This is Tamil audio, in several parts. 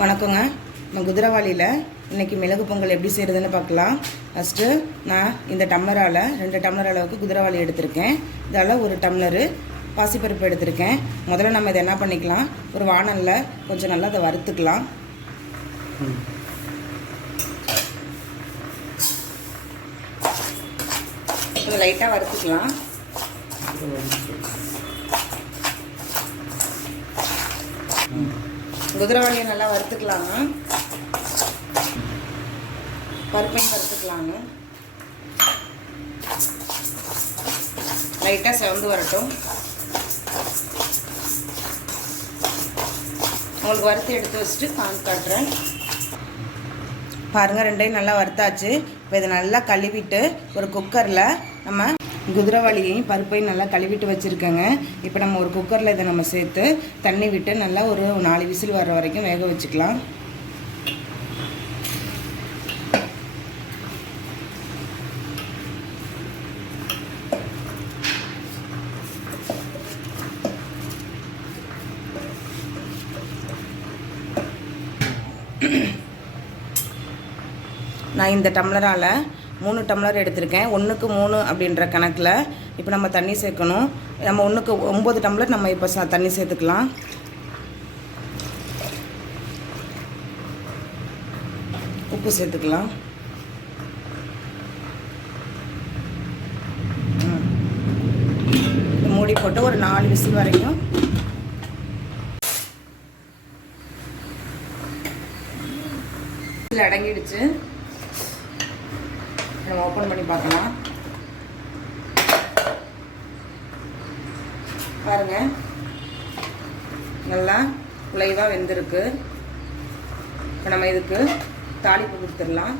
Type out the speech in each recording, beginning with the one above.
வணக்கங்க. நம்ம குதிரவாளியில் இன்றைக்கி மிளகு பொங்கல் எப்படி செய்கிறதுன்னு பார்க்கலாம். ஃபஸ்ட்டு நான் இந்த டம்ளரால் 2 டம்ளர் அளவுக்கு குதிரவாளி எடுத்திருக்கேன். இதால் 1 டம்ளரு பாசிப்பருப்பு எடுத்திருக்கேன். முதல்ல நம்ம இதை என்ன பண்ணிக்கலாம், ஒரு வாணலில் கொஞ்சம் நல்லா அதை வறுத்துக்கலாம். கொஞ்சம் லைட்டாக வறுத்துக்கலாம். குதிரவாளியை நல்லா வறுத்துக்கலாங்க. பருப்பையும் வறுத்துக்கலாங்க. லைட்டாக செவந்து வரட்டும். உங்களுக்கு வறுத்து எடுத்து வச்சுட்டு காட்டுறேன். பாருங்கள், ரெண்டையும் நல்லா வறுத்தாச்சு. இப்போ இதை நல்லா கழுவிட்டு ஒரு குக்கரில் நம்ம குதிரவாளியையும் பருப்பையும் நல்லா கழுவிட்டு வச்சுருக்கேங்க. இப்போ நம்ம ஒரு குக்கரில் இதை நம்ம சேர்த்து தண்ணி விட்டு நல்லா ஒரு 4 விசில் வர்ற வரைக்கும் வேக வச்சுக்கலாம். நான் இந்த டம்ளரால் 3 டம்ளர் எடுத்திருக்கேன். 1க்கு 3 அப்படின்ற கணக்கில் இப்போ நம்ம தண்ணி சேர்க்கணும். நம்ம 1க்கு 9 டம்ளர் நம்ம இப்போ தண்ணி சேர்த்துக்கலாம். உப்பு சேர்த்துக்கலாம். மூடி போட்டு ஒரு 4 விசில் வரைக்கும் அடங்கிடுச்சு. நம்ம ஓப்பன் பண்ணி பார்க்கலாம். பாருங்கள், நல்லா குலைவாக வெந்திருக்கு. இப்போ நம்ம இதுக்கு தாளிப்பு கொடுத்துடலாம்.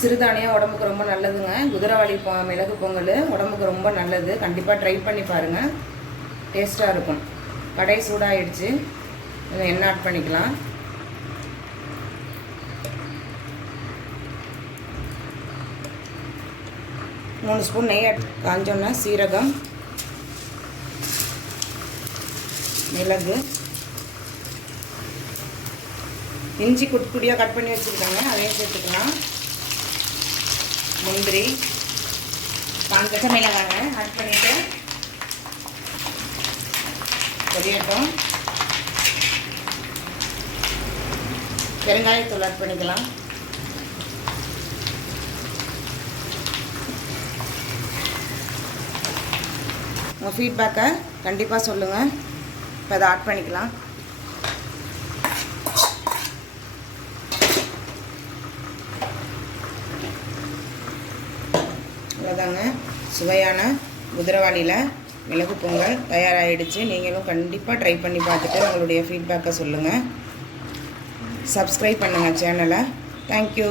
சிறுதானியம் உடம்புக்கு ரொம்ப நல்லதுங்க. குதிரவாளி மிளகு பொங்கல் உடம்புக்கு ரொம்ப நல்லது. கண்டிப்பாக ட்ரை பண்ணி பாருங்கள், டேஸ்ட்டாக இருக்கும். கடை சூடாகிடுச்சு. இதை எண்ணெய் ஆட் பண்ணிக்கலாம். மூணு ஸ்பூன் நெய் காஞ்சோன்னா சீரகம், மிளகு, இஞ்சி குட்டி குட்டியாக கட் பண்ணி வச்சுருக்காங்க, அதையும் சேர்த்துக்கலாம். முந்திரி, காஞ்ச மிளகாங்க ஆட் பண்ணிவிட்டு பொரியட்டும். பெருங்காயத்தூள் ஆட் பண்ணிக்கலாம். உங்கள் ஃபீட்பேக்கை கண்டிப்பாக சொல்லுங்கள். இப்போ அதை ஆட் பண்ணிக்கலாம். அவ்வளோதாங்க, சுவையான குதிரவாளியில் மிளகு பொங்கல் தயாராகிடுச்சு. நீங்களும் கண்டிப்பாக ட்ரை பண்ணி பார்த்துட்டு உங்களுடைய ஃபீட்பேக்கை சொல்லுங்கள். சப்ஸ்கிரைப் பண்ணுங்கள் சேனலை. தேங்க்யூ.